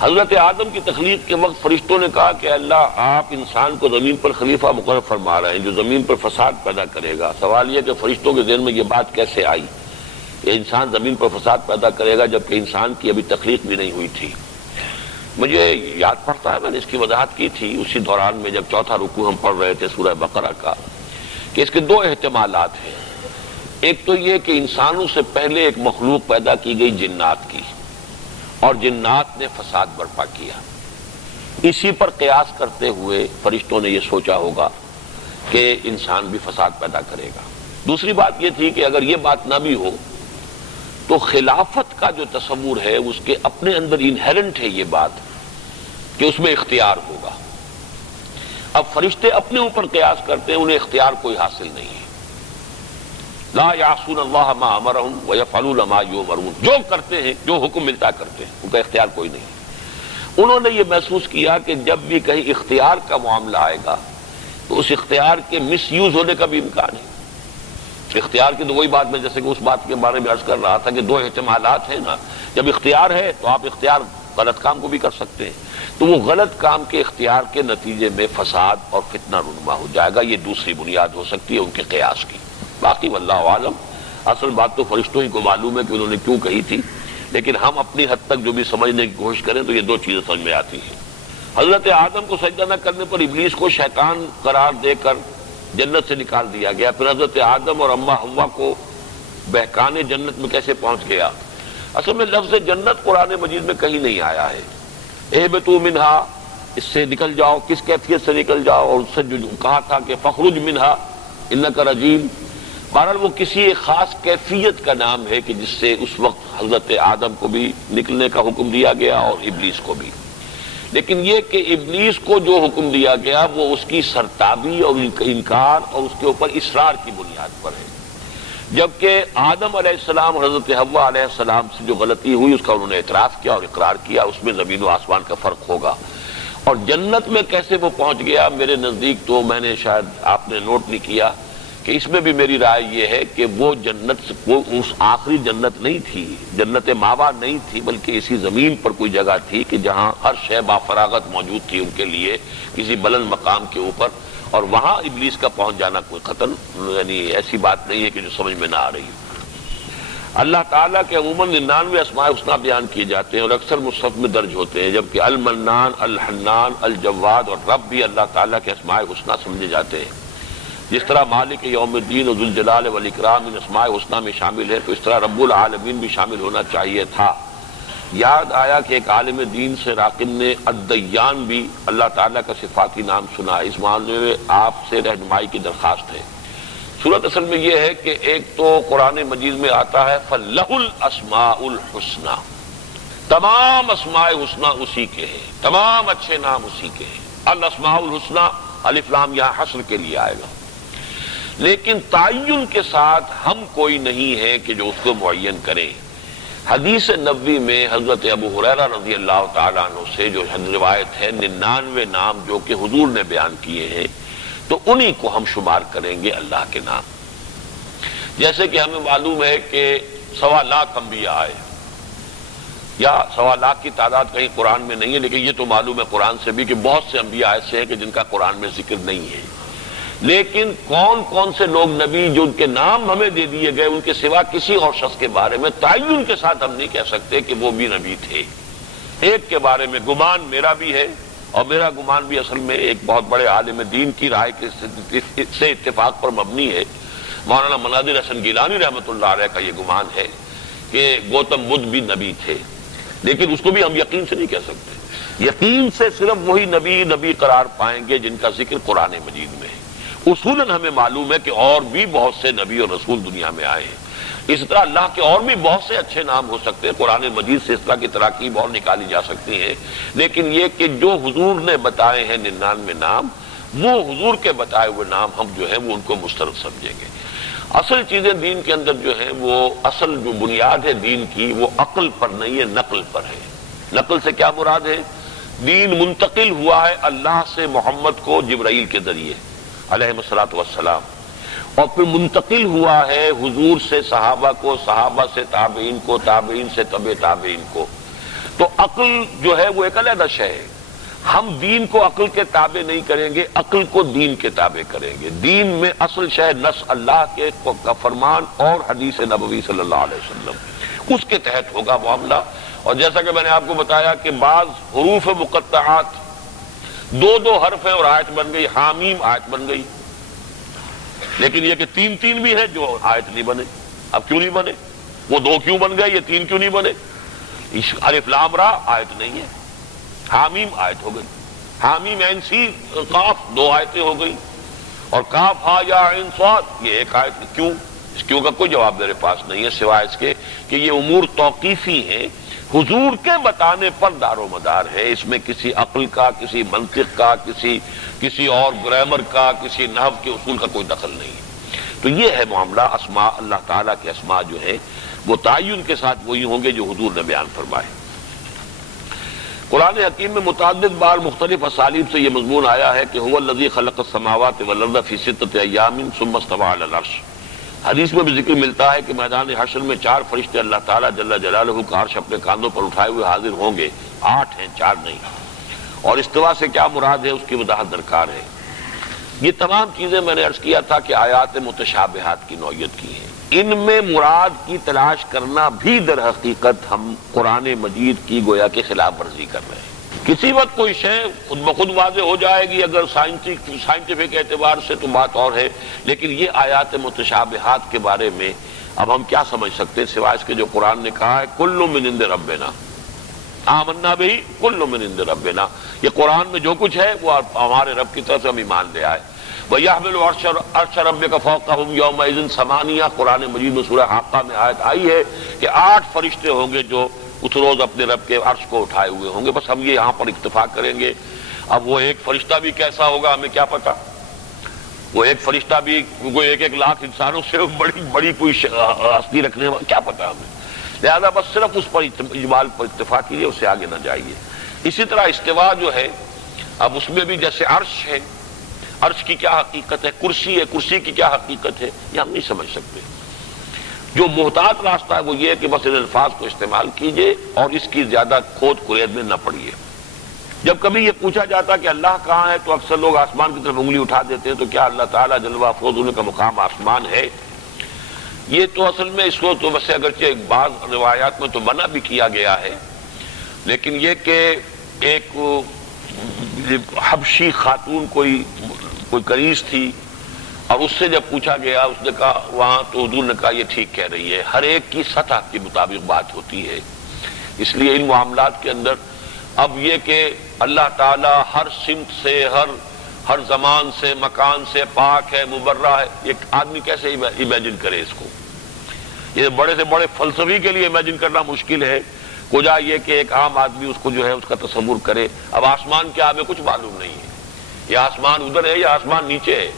حضرت آدم کی تخلیق کے وقت فرشتوں نے کہا کہ اللہ آپ انسان کو زمین پر خلیفہ مقرر فرما رہے ہیں جو زمین پر فساد پیدا کرے گا۔ سوال یہ کہ فرشتوں کے ذہن میں یہ بات کیسے آئی کہ انسان زمین پر فساد پیدا کرے گا جبکہ انسان کی ابھی تخلیق بھی نہیں ہوئی تھی؟ مجھے یاد پڑتا ہے میں نے اس کی وضاحت کی تھی اسی دوران میں جب چوتھا رکوع ہم پڑھ رہے تھے سورہ بقرہ کا، کہ اس کے دو احتمالات ہیں۔ ایک تو یہ کہ انسانوں سے پہلے ایک مخلوق پیدا کی گئی جنات کی، اور جنات نے فساد برپا کیا، اسی پر قیاس کرتے ہوئے فرشتوں نے یہ سوچا ہوگا کہ انسان بھی فساد پیدا کرے گا۔ دوسری بات یہ تھی کہ اگر یہ بات نہ بھی ہو تو خلافت کا جو تصور ہے اس کے اپنے اندر انہیرنٹ ہے یہ بات کہ اس میں اختیار ہوگا۔ اب فرشتے اپنے اوپر قیاس کرتے ہیں، انہیں اختیار کوئی حاصل نہیں ہے۔ لا یعصون اللہ ما امرہم ویفعلون ما یؤمرون، جو کرتے ہیں جو حکم ملتا کرتے ہیں، ان کا اختیار کوئی نہیں۔ انہوں نے یہ محسوس کیا کہ جب بھی کہیں اختیار کا معاملہ آئے گا تو اس اختیار کے مس یوز ہونے کا بھی امکان ہے۔ اختیار کی تو وہی بات میں جیسے کہ اس بات کے بارے میں عرض کر رہا تھا کہ دو احتمالات ہیں نا، جب اختیار ہے تو آپ اختیار غلط کام کو بھی کر سکتے ہیں، تو وہ غلط کام کے اختیار کے نتیجے میں فساد اور فتنہ رونما ہو جائے گا۔ یہ دوسری بنیاد ہو سکتی ہے ان کے قیاس کی۔ باقی واللہ عالم، اصل بات تو فرشتوں ہی کو معلوم ہے کہ انہوں نے کیوں کہی تھی، لیکن ہم اپنی حد تک جو بھی سمجھنے کی کوشش کریں تو یہ دو چیزیں سمجھ میں آتی ہیں۔ حضرت آدم کو سجدہ نہ کرنے پر ابلیس کو شیطان قرار دے کر جنت سے نکال دیا گیا، پھر حضرت آدم اور اماں حوا کو بہکانے جنت میں کیسے پہنچ گیا؟ اصل میں لفظ جنت قرآن مجید میں کہیں نہیں آیا ہے۔ اہبطوا منہا، اس سے نکل جاؤ، کس کیفیت سے نکل جاؤ، اور اس سے جو کہا تھا کہ فخرج منہا انک رجیم، بہرحال وہ کسی ایک خاص کیفیت کا نام ہے کہ جس سے اس وقت حضرت آدم کو بھی نکلنے کا حکم دیا گیا اور ابلیس کو بھی۔ لیکن یہ کہ ابلیس کو جو حکم دیا گیا وہ اس کی سرتابی اور انکار اور اس کے اوپر اصرار کی بنیاد پر ہے، جبکہ آدم علیہ السلام اور حضرت حوا علیہ السلام سے جو غلطی ہوئی اس کا انہوں نے اعتراف کیا اور اقرار کیا، اس میں زمین و آسمان کا فرق ہوگا۔ اور جنت میں کیسے وہ پہنچ گیا، میرے نزدیک تو میں نے شاید آپ نے نوٹ نہیں کیا کہ اس میں بھی میری رائے یہ ہے کہ وہ جنت وہ اس آخری جنت نہیں تھی، جنت ماوا نہیں تھی، بلکہ اسی زمین پر کوئی جگہ تھی کہ جہاں ہر شے بافراغت موجود تھی ان کے لیے کسی بلند مقام کے اوپر، اور وہاں ابلیس کا پہنچ جانا کوئی قطعاً یعنی ایسی بات نہیں ہے کہ جو سمجھ میں نہ آ رہی ہو۔ اللہ تعالیٰ کے عموماً 99 اسماء حسنیٰ بیان کیے جاتے ہیں اور اکثر مصحف میں درج ہوتے ہیں، جبکہ المنان، الحنان، الجواد اور رب بھی اللہ تعالیٰ کے اسماء حسنیٰ سمجھے جاتے ہیں۔ جس طرح مالک یوم الدین و ذوالجلال والاکرام ان اسماء حسنیٰ میں شامل ہے، تو اس طرح رب العالمین بھی شامل ہونا چاہیے تھا۔ یاد آیا کہ ایک عالم دین سے راقب نے الدیان بھی اللہ تعالیٰ کا صفاتی نام سنا، اس معاملے میں آپ سے رہنمائی کی درخواست ہے۔ صورت اصل میں یہ ہے کہ ایک تو قرآن مجید میں آتا ہے فَلَهُ الْأَسْمَاءُ الْحُسْنَى، تمام اسماء حسنیٰ اسی کے ہیں، تمام اچھے نام اسی کے ہیں۔ الاسماء الحسنیٰ، الف لام یہاں حصر کے لیے آئے گا، لیکن تعین کے ساتھ ہم کوئی نہیں ہے کہ جو اس کو معین کریں۔ حدیث نبوی میں حضرت ابو ہریرہ رضی اللہ تعالیٰ عنہ سے جو روایت ہے 99 نام جو کہ حضور نے بیان کیے ہیں، تو انہی کو ہم شمار کریں گے اللہ کے نام۔ جیسے کہ ہمیں معلوم ہے کہ 1.25 لاکھ انبیاء آئے، یا 1.25 لاکھ کی تعداد کہیں قرآن میں نہیں ہے، لیکن یہ تو معلوم ہے قرآن سے بھی کہ بہت سے انبیاء ایسے ہیں کہ جن کا قرآن میں ذکر نہیں ہے۔ لیکن کون کون سے لوگ نبی جو ان کے نام ہمیں دے دیے گئے ان کے سوا کسی اور شخص کے بارے میں تعین کے ساتھ ہم نہیں کہہ سکتے کہ وہ بھی نبی تھے۔ ایک کے بارے میں گمان میرا بھی ہے، اور میرا گمان بھی اصل میں ایک بہت بڑے عالم دین کی رائے سے اتفاق پر مبنی ہے۔ مولانا مناظر حسن گیلانی رحمۃ اللہ علیہ کا یہ گمان ہے کہ گوتم بدھ بھی نبی تھے، لیکن اس کو بھی ہم یقین سے نہیں کہہ سکتے۔ یقین سے صرف وہی نبی قرار پائیں گے جن کا ذکر قرآن مجید میں ہے۔ اصولاً ہمیں معلوم ہے کہ اور بھی بہت سے نبی اور رسول دنیا میں آئے ہیں، اس طرح اللہ کے اور بھی بہت سے اچھے نام ہو سکتے ہیں، قرآن مجید سے اس طرح کی تراکیب اور نکالی جا سکتی ہیں، لیکن یہ کہ جو حضور نے بتائے ہیں 99 نام، وہ حضور کے بتائے ہوئے نام ہم جو ہیں وہ ان کو مسترد سمجھیں گے۔ اصل چیزیں دین کے اندر جو ہیں وہ اصل جو بنیاد ہے دین کی وہ عقل پر نہیں ہے، نقل پر ہے۔ نقل سے کیا مراد ہے؟ دین منتقل ہوا ہے اللہ سے محمد کو جبرائیل کے ذریعے علیہ الصلوۃ والسلام، اور پھر منتقل ہوا ہے حضور سے صحابہ کو، صحابہ سے تابعین کو، تابعین سے تبع تابعین کو۔ تو عقل جو ہے وہ ایک علیحدہ شے ہے. ہم دین کو عقل کے تابع نہیں کریں گے، عقل کو دین کے تابع کریں گے. دین میں اصل شے نص اللہ کے کا فرمان اور حدیث نبوی صلی اللہ علیہ وسلم، اس کے تحت ہوگا معاملہ. اور جیسا کہ میں نے آپ کو بتایا کہ بعض حروف مقطعات دو حرف ہیں اور آیت بن گئی، حامیم آیت بن گئی. لیکن یہ کہ تین بھی ہیں جو آیت نہیں بنے. اب کیوں نہیں بنے؟ وہ دو کیوں بن گئے، یہ تین کیوں نہیں بنے؟ الف لام را آیت نہیں ہے، حامیم آیت ہو گئی. حامیم عین سی قاف دو آیتیں ہو گئی، اور کاف ہا یا عین صاد یہ ایک آیت. کیوں؟ اس کیوں کا کوئی جواب میرے پاس نہیں ہے سوائے اس کے کہ یہ امور توقیفی ہیں، حضور کے بتانے پر دار و مدار ہے. اس میں کسی عقل کا، کسی منطق کا، کسی اور گرامر کا، کسی نحو کے اصول کا کوئی دخل نہیں ہے. تو یہ ہے معاملہ. اسماء اللہ تعالیٰ کے اسماء جو ہیں وہ تعین کے ساتھ وہی ہوں گے جو حضور نے بیان فرمائے. قرآن حکیم میں متعدد بار مختلف اسالیب سے یہ مضمون آیا ہے کہ هو الذی خلق السماوات والارض فی ستۃ ایام ثم استوى علی العرش. حدیث میں بھی ذکر ملتا ہے کہ میدان حشر میں 4 فرشتے اللہ تعالیٰ جل جلالہ کا عرش اپنے کاندھوں پر اٹھائے ہوئے حاضر ہوں گے. 8 ہیں، 4 نہیں. اور استوا سے کیا مراد ہے اس کی وضاحت درکار ہے. یہ تمام چیزیں میں نے عرض کیا تھا کہ آیات متشابہات کی نوعیت کی ہیں. ان میں مراد کی تلاش کرنا بھی در حقیقت ہم قرآن مجید کی گویا کے خلاف ورزی کر رہے ہیں. کسی وقت کوئی شے خود بخود واضح ہو جائے گی اگر سائنٹیفک اعتبار سے تو بات اور ہے، لیکن یہ آیات متشابہات کے بارے میں اب ہم کیا سمجھ سکتے ہیں سوائے اس کے جو قرآن نے کہا ہے کل من عند ربنا آمنا بہ کل من عند ربنا. یہ قرآن میں جو کچھ ہے وہ ہمارے رب کی طرف سے ہم ایمان لے آئے. وَيَحْمِلُ عَرْشَ رَبِّكَ فَوْقَهُمْ يَوْمَئِذٍ ثَمَانِيَةٌ. قرآن مجید میں سورہ حاقہ میں آیت آئی ہے کہ 8 فرشتے ہوں گے جو اس روز اپنے رب کے عرش کو اٹھائے ہوئے ہوں گے. بس ہم یہ یہاں پر اکتفا کریں گے. اب وہ ایک فرشتہ بھی کیسا ہوگا ہمیں کیا پتا. وہ ایک فرشتہ بھی کوئی 1 لاکھ انسانوں سے بڑی کوئی ہستی رکھنے والا کیا پتا ہمیں. لہذا بس صرف اس پر اجمال پر اکتفا کیجیے، اس سے آگے نہ جائیے. اسی طرح استوا جو ہے اب اس میں بھی جیسے عرش ہے، عرش کی کیا حقیقت ہے، کرسی ہے، کرسی کی کیا حقیقت ہے، یہ ہم نہیں سمجھ سکتے. جو محتاط راستہ ہے وہ یہ ہے کہ بس ان الفاظ کو استعمال کیجئے اور اس کی زیادہ کھود کرید میں نہ پڑیے. جب کبھی یہ پوچھا جاتا کہ اللہ کہاں ہے تو اکثر لوگ آسمان کی طرف انگلی اٹھا دیتے ہیں. تو کیا اللہ تعالیٰ جل و فوز ہونے کا مقام آسمان ہے؟ یہ تو اصل میں اس کو تو ویسے اگرچہ بعض روایات میں تو منع بھی کیا گیا ہے، لیکن یہ کہ ایک حبشی خاتون کوئی کنیز تھی اور اس سے جب پوچھا گیا اس نے کہا وہاں تو حضور نے کہا یہ ٹھیک کہہ رہی ہے. ہر ایک کی سطح کے مطابق بات ہوتی ہے. اس لیے ان معاملات کے اندر اب یہ کہ اللہ تعالیٰ ہر سمت سے ہر زمان سے مکان سے پاک ہے، مبرہ ہے، ایک آدمی کیسے امیجن کرے اس کو. یہ بڑے سے بڑے فلسفی کے لیے امیجن کرنا مشکل ہے. کجا یہ کہ ایک عام آدمی اس کو جو ہے اس کا تصور کرے. اب آسمان کیا ہمیں کچھ معلوم نہیں ہے، یہ آسمان ادھر ہے یا آسمان نیچے ہے.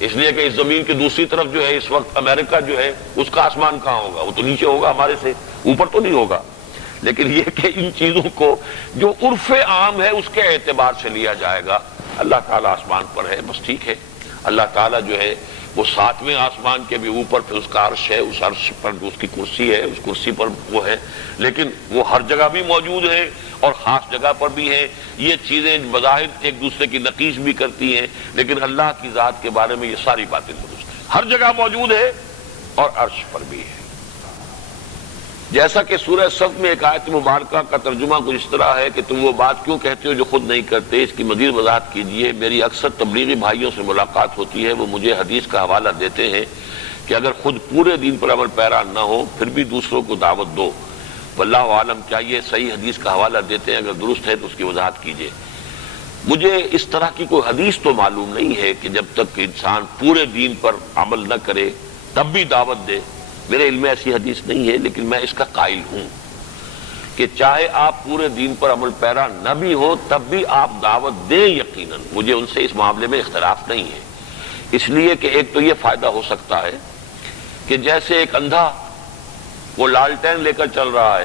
اس لیے کہ اس زمین کی دوسری طرف جو ہے اس وقت امریکہ جو ہے اس کا آسمان کہاں ہوگا؟ وہ تو نیچے ہوگا، ہمارے سے اوپر تو نہیں ہوگا. لیکن یہ کہ ان چیزوں کو جو عرف عام ہے اس کے اعتبار سے لیا جائے گا. اللہ تعالیٰ آسمان پر ہے، بس ٹھیک ہے. اللہ تعالیٰ جو ہے وہ 7ویں آسمان کے بھی اوپر پھر اس کا عرش ہے، اس عرش پر جو اس کی کرسی ہے اس کرسی پر وہ ہے. لیکن وہ ہر جگہ بھی موجود ہے اور خاص جگہ پر بھی ہے. یہ چیزیں بظاہر ایک دوسرے کی نقیض بھی کرتی ہیں، لیکن اللہ کی ذات کے بارے میں یہ ساری باتیں درست ہیں. ہر جگہ موجود ہے اور عرش پر بھی ہے. جیسا کہ سورہ صف میں ایک آیت مبارکہ کا ترجمہ کچھ اس طرح ہے کہ تم وہ بات کیوں کہتے ہو جو خود نہیں کرتے، اس کی مزید وضاحت کیجیے. میری اکثر تبلیغی بھائیوں سے ملاقات ہوتی ہے، وہ مجھے حدیث کا حوالہ دیتے ہیں کہ اگر خود پورے دین پر عمل پیرا نہ ہو پھر بھی دوسروں کو دعوت دو. واللہ عالم کیا یہ صحیح حدیث کا حوالہ دیتے ہیں؟ اگر درست ہے تو اس کی وضاحت کیجیے. مجھے اس طرح کی کوئی حدیث تو معلوم نہیں ہے کہ جب تک انسان پورے دین پر عمل نہ کرے تب بھی دعوت دے. میرے علم میں ایسی حدیث نہیں ہے، لیکن میں اس کا قائل ہوں کہ چاہے آپ پورے دین پر عمل پیرا نہ بھی ہو تب بھی آپ دعوت دیں. یقیناً مجھے ان سے اس معاملے میں اختلاف نہیں ہے. اس لیے کہ ایک تو یہ فائدہ ہو سکتا ہے کہ جیسے ایک اندھا وہ لالٹین لے کر چل رہا ہے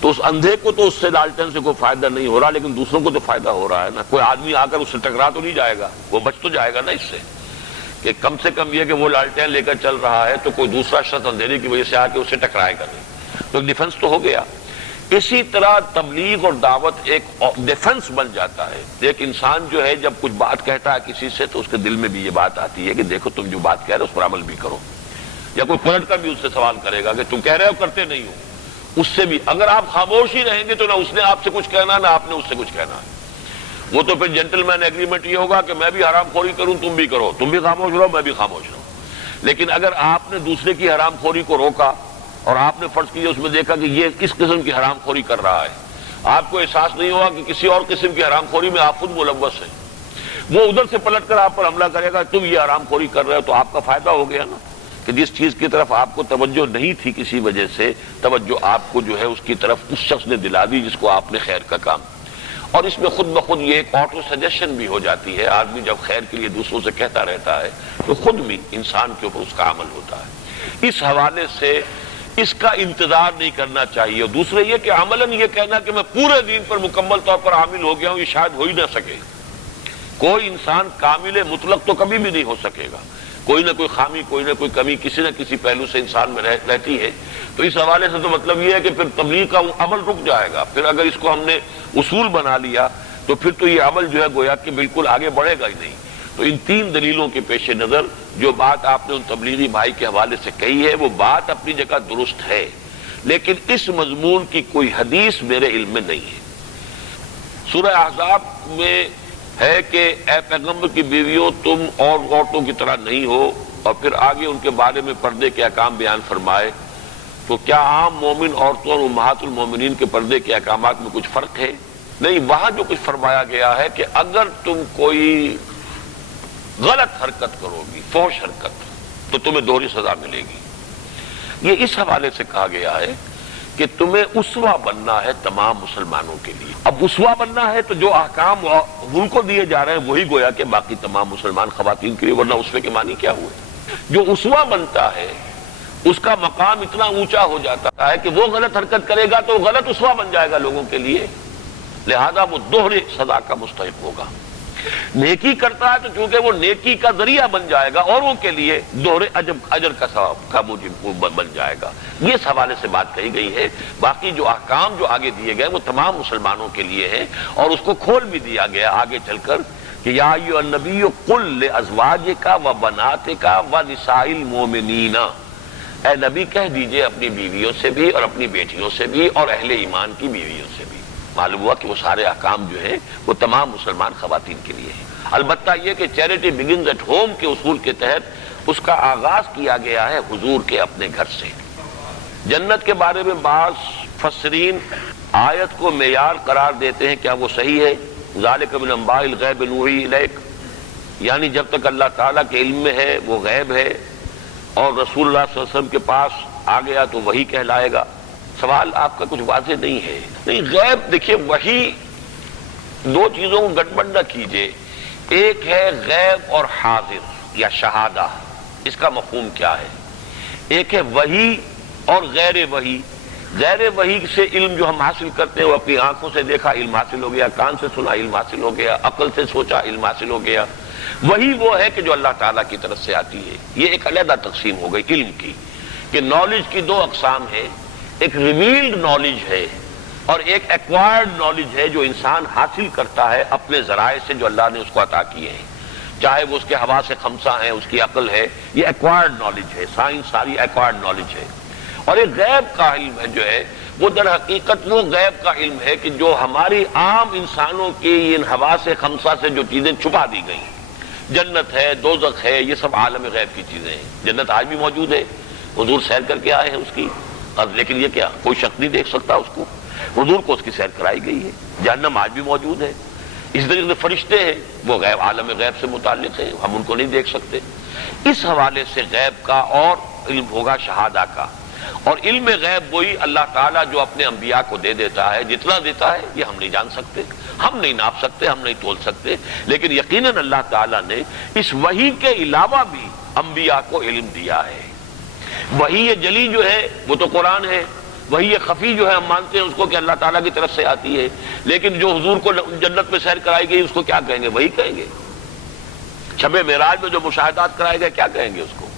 تو اس اندھے کو تو اس سے لالٹین سے کوئی فائدہ نہیں ہو رہا، لیکن دوسروں کو تو فائدہ ہو رہا ہے نا. کوئی آدمی آ کر اس سے ٹکرا تو نہیں جائے گا، وہ بچ تو جائے گا نا اس سے. کہ کم سے کم یہ کہ وہ لالٹین لے کر چل رہا ہے تو کوئی دوسرا شخص اندھیرے کی وجہ سے آ کے اسے ٹکرائے گا نہیں، تو ایک ڈیفنس تو ہو گیا. اسی طرح تبلیغ اور دعوت ایک ڈیفنس بن جاتا ہے. ایک انسان جو ہے جب کچھ بات کہتا ہے کسی سے تو اس کے دل میں بھی یہ بات آتی ہے کہ دیکھو تم جو بات کہہ رہے ہو اس پر عمل بھی کرو. یا کوئی پلٹ کر بھی اس سے سوال کرے گا کہ تم کہہ رہے ہو کرتے نہیں ہو. اس سے بھی اگر آپ خاموش ہی رہیں گے تو نہ اس نے آپ سے کچھ کہنا نہ آپ نے اس سے کچھ کہنا ہے. وہ تو پھر جینٹل مین ایگریمنٹ یہ ہوگا کہ میں بھی حرام خوری کروں تم بھی کرو, تم بھی خاموش رہو میں بھی خاموش رہوں. لیکن اگر آپ نے دوسرے کی حرام خوری کو روکا اور آپ نے فرض کیا اس میں دیکھا کہ یہ کس قسم کی حرام خوری کر رہا ہے, آپ کو احساس نہیں ہوا کہ کسی اور قسم کی حرام خوری میں آپ خود ملوث ہیں, وہ ادھر سے پلٹ کر آپ پر حملہ کرے گا تم یہ حرام خوری کر رہے ہو, تو آپ کا فائدہ ہو گیا نا کہ جس چیز کی طرف آپ کو توجہ نہیں تھی کسی وجہ سے توجہ آپ کو جو ہے اس کی طرف اس شخص نے دلا دی جس کو آپ نے خیر کا کام. اور اس میں خود بخود یہ ایک آٹو سجیشن بھی ہو جاتی ہے. آدمی جب خیر کے لیے دوسروں سے کہتا رہتا ہے تو خود بھی انسان کے اوپر اس کا عمل ہوتا ہے. اس حوالے سے اس کا انتظار نہیں کرنا چاہیے. اور دوسرے یہ کہ عملاً یہ کہنا کہ میں پورے دین پر مکمل طور پر عامل ہو گیا ہوں, یہ شاید ہو ہی نہ سکے. کوئی انسان کامل مطلق تو کبھی بھی نہیں ہو سکے گا. کوئی نہ کوئی خامی کوئی نہ کوئی کمی کسی نہ کسی پہلو سے انسان میں رہتی ہے. تو اس حوالے سے تو مطلب یہ ہے کہ پھر تبلیغ کا عمل رک جائے گا. پھر اگر اس کو ہم نے اصول بنا لیا تو پھر تو یہ عمل جو ہے گویا کہ بالکل آگے بڑھے گا ہی نہیں. تو ان تین دلیلوں کے پیش نظر جو بات آپ نے ان تبلیغی بھائی کے حوالے سے کہی ہے وہ بات اپنی جگہ درست ہے, لیکن اس مضمون کی کوئی حدیث میرے علم میں نہیں ہے. سورہ احزاب میں ہے کہ اے پیغمبر کی بیویوں تم اور عورتوں کی طرح نہیں ہو, اور پھر آگے ان کے بارے میں پردے کے احکام بیان فرمائے. تو کیا عام مومن عورتوں اور امہات المومنین کے پردے کے احکامات میں کچھ فرق ہے؟ نہیں. وہاں جو کچھ فرمایا گیا ہے کہ اگر تم کوئی غلط حرکت کرو گی, فحش حرکت, تو تمہیں دوہری سزا ملے گی. یہ اس حوالے سے کہا گیا ہے کہ تمہیں اسوہ بننا ہے تمام مسلمانوں کے لیے. اب اسوہ بننا ہے تو جو احکام ان کو دیے جا رہے ہیں وہی گویا کہ باقی تمام مسلمان خواتین کے لیے, ورنہ اسوے کے معنی کیا ہوئے؟ جو اسوہ بنتا ہے اس کا مقام اتنا اونچا ہو جاتا ہے کہ وہ غلط حرکت کرے گا تو غلط اسوہ بن جائے گا لوگوں کے لیے, لہذا وہ دوہری سزا کا مستحق ہوگا. نیکی کرتا ہے تو چونکہ وہ نیکی کا ذریعہ بن جائے گا اوروں کے لیے دوہرے اجر کا ثواب کا موجب بن جائے گا. یہ اس حوالے سے بات کہی گئی ہے. باقی جو احکام جو آگے دیے گئے وہ تمام مسلمانوں کے لیے ہیں, اور اس کو کھول بھی دیا گیا آگے چل کر کہ یا ایھا النبی قل لازواجک و بناتک و نساء المؤمنین, اے نبی کہہ دیجئے اپنی بیویوں سے بھی اور اپنی بیٹیوں سے بھی اور اہل ایمان کی بیویوں سے بھی. معلوم ہوا کہ وہ سارے احکام جو ہیں وہ تمام مسلمان خواتین کے لیے ہیں. البتہ یہ کہ چیریٹی بگنز ایٹ ہوم کے اصول کے تحت اس کا آغاز کیا گیا ہے حضور کے اپنے گھر سے. جنت کے بارے میں بعض مفسرین آیت کو معیار قرار دیتے ہیں, کیا وہ صحیح ہے؟ ذالک من انباء الغیب نوحی الیک, یعنی جب تک اللہ تعالیٰ کے علم میں ہے وہ غیب ہے, اور رسول اللہ صلی اللہ علیہ وسلم کے پاس آ گیا تو وہی کہلائے گا. سوال آپ کا کچھ واضح نہیں ہے. نہیں, غیب دیکھیے وہی دو چیزوں کو گڑبڑ نہ کیجئے. ایک ہے غیب اور حاضر یا شہادہ, اس کا مفہوم کیا ہے؟ ایک ہے وحی اور غیر وحی. غیر وحی سے علم جو ہم حاصل کرتے ہیں وہ اپنی آنکھوں سے دیکھا علم حاصل ہو گیا, کان سے سنا علم حاصل ہو گیا, عقل سے سوچا علم حاصل ہو گیا. وہی وہ ہے کہ جو اللہ تعالیٰ کی طرف سے آتی ہے. یہ ایک علیحدہ تقسیم ہو گئی علم کی کہ نالج کی دو اقسام ہیں, ایک ریویلڈ نالج ہے اور ایک ایکوائرڈ نالج ہے جو انسان حاصل کرتا ہے اپنے ذرائع سے جو اللہ نے اس کو عطا کیے ہیں, چاہے وہ اس کے حواس خمسہ ہیں, اس کی عقل ہے, یہ ایکوائرڈ نالج ہے. سائنس ساری ایکوائرڈ نالج ہے. اور ایک غیب کا علم ہے جو ہے وہ در حقیقت وہ غیب کا علم ہے کہ جو ہماری عام انسانوں کی ان حواس خمسہ سے جو چیزیں چھپا دی گئی ہیں. جنت ہے, دوزخ ہے, یہ سب عالم غیب کی چیزیں ہیں. جنت آج بھی موجود ہے, حضور سیر کر کے آئے ہیں اس کی, لیکن یہ کیا کوئی شخص نہیں دیکھ سکتا اس کو, حضور کو اس کی سیر کرائی گئی ہے. جہنم آج بھی موجود ہے. اس طریقے سے فرشتے ہیں وہ غیب عالم غیب سے متعلق ہیں, ہم ان کو نہیں دیکھ سکتے. اس حوالے سے غیب کا اور علم ہوگا شہادہ کا, اور علم غیب وہی اللہ تعالیٰ جو اپنے انبیاء کو دے دیتا ہے. جتنا دیتا ہے یہ ہم نہیں جان سکتے, ہم نہیں ناپ سکتے, ہم نہیں تول سکتے, لیکن یقیناً اللہ تعالیٰ نے اس وحی کے علاوہ بھی انبیاء کو علم دیا ہے. وحی یہ جلی جو ہے وہ تو قرآن ہے, وحی یہ خفی جو ہے ہم مانتے ہیں اس کو کہ اللہ تعالیٰ کی طرف سے آتی ہے, لیکن جو حضور کو جنت میں سیر کرائی گئی اس کو کیا کہیں گے؟ وہی کہیں گے. شب معراج میں جو مشاہدات کرائے گئے کیا کہیں گے اس کو؟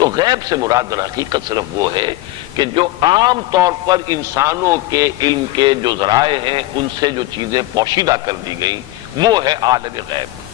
تو غیب سے مراد در حقیقت صرف وہ ہے کہ جو عام طور پر انسانوں کے علم کے جو ذرائع ہیں ان سے جو چیزیں پوشیدہ کر دی گئیں وہ ہے عالم غیب۔